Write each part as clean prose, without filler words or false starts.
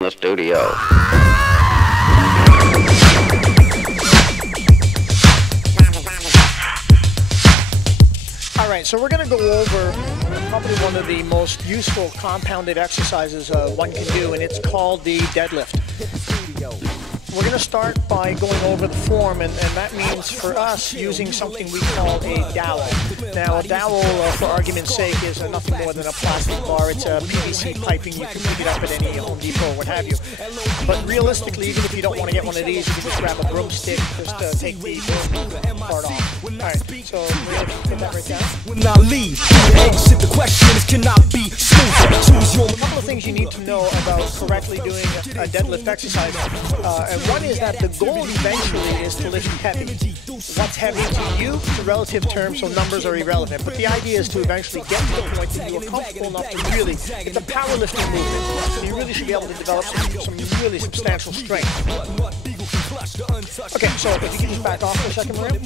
the studio. All right, so we're going to go over probably one of the most useful compounded exercises one can do, and it's called the deadlift. We're going to start by going over the form, and that means for us using something we call a dowel. Now, a dowel, for argument's sake, is nothing more than a plastic bar. It's a PVC piping. You can pick it up at any Home Depot or what have you. But realistically, even if you don't want to get one of these, you can just grab a broomstick, just take the broom part off. All right, so we're going to put that right down. When I leave, the question is, cannot be smooth. A couple of things you need to know about correctly doing a deadlift exercise. And one is that the goal eventually is to lift heavy. What's heavy to you is a relative term, so numbers are irrelevant. But the idea is to eventually get to the point that you are comfortable enough to really, it's a powerlifting movement. So you really should be able to develop some really substantial strength. Okay, so if you can just back off for a second, Maria.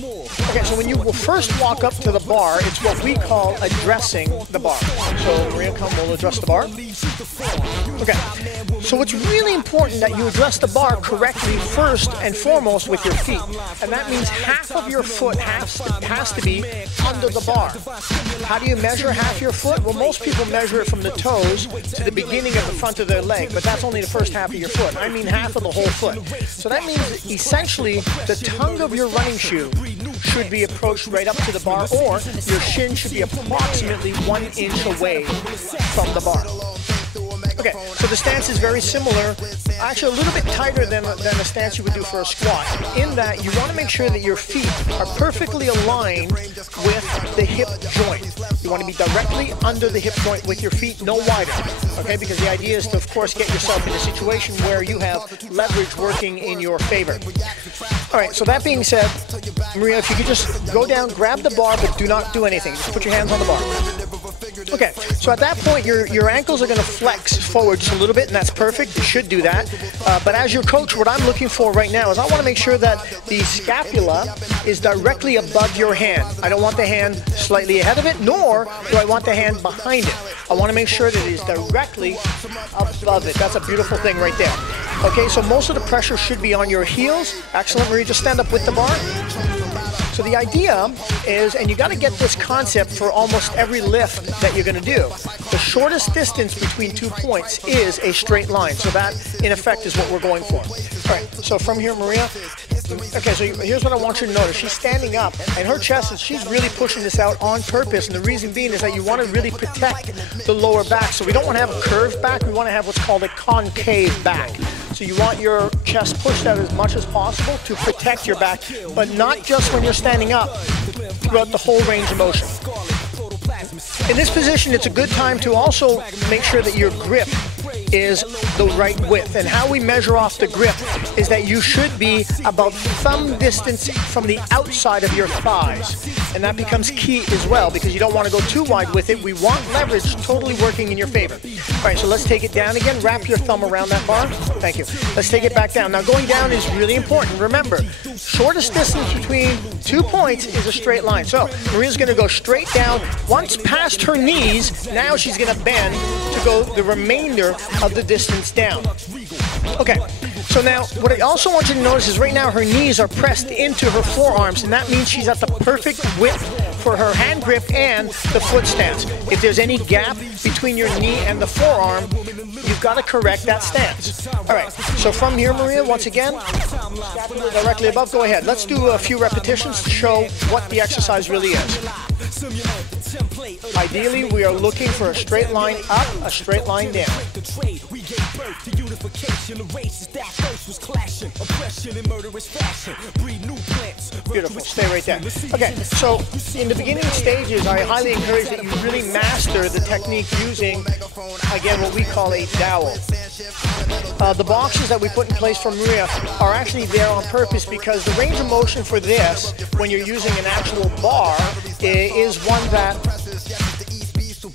Okay, so when you will first walk up to the bar, it's what we call addressing the bar. So Maria, come, we'll address the bar. Okay, so it's really important that you address the bar correctly first and foremost with your feet. And that means half of your foot has to be under the bar. How do you measure half your foot? Well, most people measure it from the toes to the beginning of the front of their leg, but that's only the first half of your foot. I mean half of the whole foot. So that means essentially the tongue of your running shoe should be approached right up to the bar, or your shin should be approximately 1 inch away from the bar. Okay, so the stance is very similar, actually a little bit tighter than a stance you would do for a squat, in that you want to make sure that your feet are perfectly aligned with the hip joint. You want to be directly under the hip joint with your feet, no wider, okay, because the idea is to, of course, get yourself in a situation where you have leverage working in your favor. All right, so that being said, Maria, if you could just go down, grab the bar, but do not do anything. Just put your hands on the bar. Okay, so at that point, your ankles are going to flex forward just a little bit, and that's perfect. You should do that. But as your coach, what I'm looking for right now is I want to make sure that the scapula is directly above your hand. I don't want the hand slightly ahead of it, nor do I want the hand behind it. I want to make sure that it is directly above it. That's a beautiful thing right there. Okay, so most of the pressure should be on your heels. Excellent, Marie, just stand up with the bar. So the idea is, and you got to get this concept for almost every lift that you're going to do, the shortest distance between 2 points is a straight line. So that, in effect, is what we're going for. All right, so from here, Maria, okay, so here's what I want you to notice. She's standing up, and her chest, she's really pushing this out on purpose, and the reason being is that you want to really protect the lower back. So we don't want to have a curved back, we want to have what's called a concave back. So you want your chest pushed out as much as possible to protect your back, but not just when you're standing up, throughout the whole range of motion. In this position, it's a good time to also make sure that your grip is the right width. And how we measure off the grip is that you should be about thumb distance from the outside of your thighs. And that becomes key as well, because you don't want to go too wide with it. We want leverage totally working in your favor. All right, so let's take it down again. Wrap your thumb around that bar. Thank you. Let's take it back down. Now, going down is really important. Remember, shortest distance between 2 points is a straight line. So Maria's going to go straight down. Once past her knees, now she's going to bend to go the remainder of the distance down. Okay, so now what I also want you to notice is right now her knees are pressed into her forearms, and that means she's at the perfect width for her hand grip and the foot stance. If there's any gap between your knee and the forearm, you've got to correct that stance. All right, so from here, Maria, once again, scapula directly above. Go ahead. Let's do a few repetitions to show what the exercise really is. Ideally, we are looking for a straight line up, a straight line down. Beautiful, stay right there. Okay, so in the beginning stages, I highly encourage that you really master the technique using, again, what we call a dowel. The boxes that we put in place for Maria are actually there on purpose because the range of motion for this, when you're using an actual bar, is one that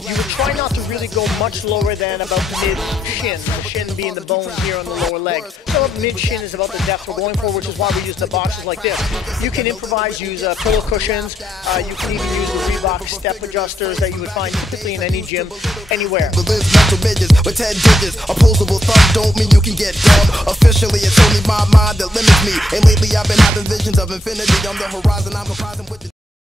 you would try not to really go much lower than about mid-shin, the shin being the bone here on the lower leg. So mid-shin is about the depth we're going for, which is why we use the boxes like this. You can improvise, use pillow cushions, you can even use the Reebok step adjusters that you would find typically in any gym, anywhere. Mental midgets with 10 digits. Opposable thumb don't mean you can get dumb. Officially, it's only my mind that limits me. And lately I've been having visions of infinity on the horizon. I'm comprising with the